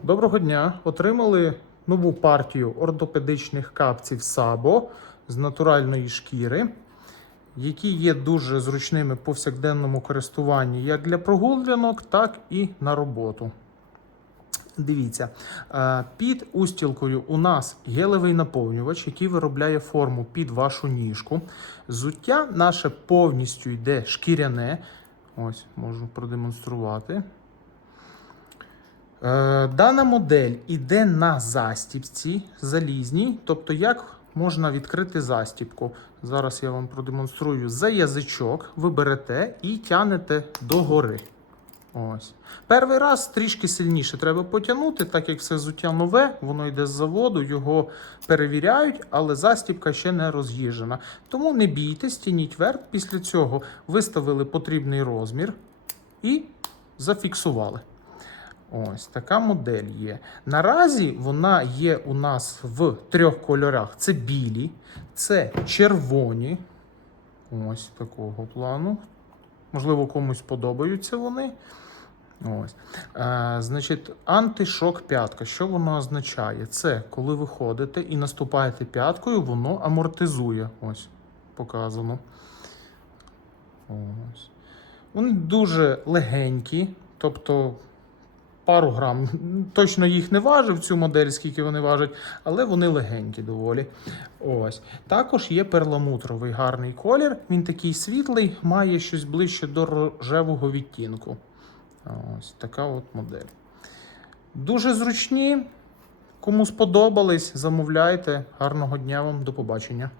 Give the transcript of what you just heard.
Доброго дня! Отримали нову партію ортопедичних капців Сабо з натуральної шкіри, які є дуже зручними повсякденному користуванні як для прогулянок, так і на роботу. Дивіться, е, під устілкою у нас гелевий наповнювач, який виробляє форму під вашу ніжку. Зуття наше повністю йде шкіряне. Ось, можу продемонструвати. Е, Дана модель іде на застіпці залізній, тобто як можна відкрити застіпку. Зараз я вам продемонструю за язичок, ви берете і тянете догори. Ось. Перший раз трішки сильніше треба потягнути, так як все зуття нове, воно йде з заводу, його перевіряють, але застіпка ще не роз'їжджена. Тому не бійтесь, тяніть вверх. Після цього виставили потрібний розмір і зафіксували. Ось така модель є. Наразі вона є у нас в трьох кольорах: це білі, це червоні. Ось такого плану. Можливо, комусь подобаються вони. Ось. Е, значить, антишок п'ятка. Що воно означає? Це коли ви ходите і наступаєте п'яткою, воно амортизує. Ось, показано. Ось. Вони дуже легенькі, тобто пару грам. Точно їх не важив, цю модель, скільки вони важать, але вони легенькі доволі. Ось. Також є перламутровий гарний колір. Він такий світлий, має щось ближче до рожевого відтінку. Ось така от модель. Дуже зручні. Кому сподобались, замовляйте. Гарного дня вам, до побачення.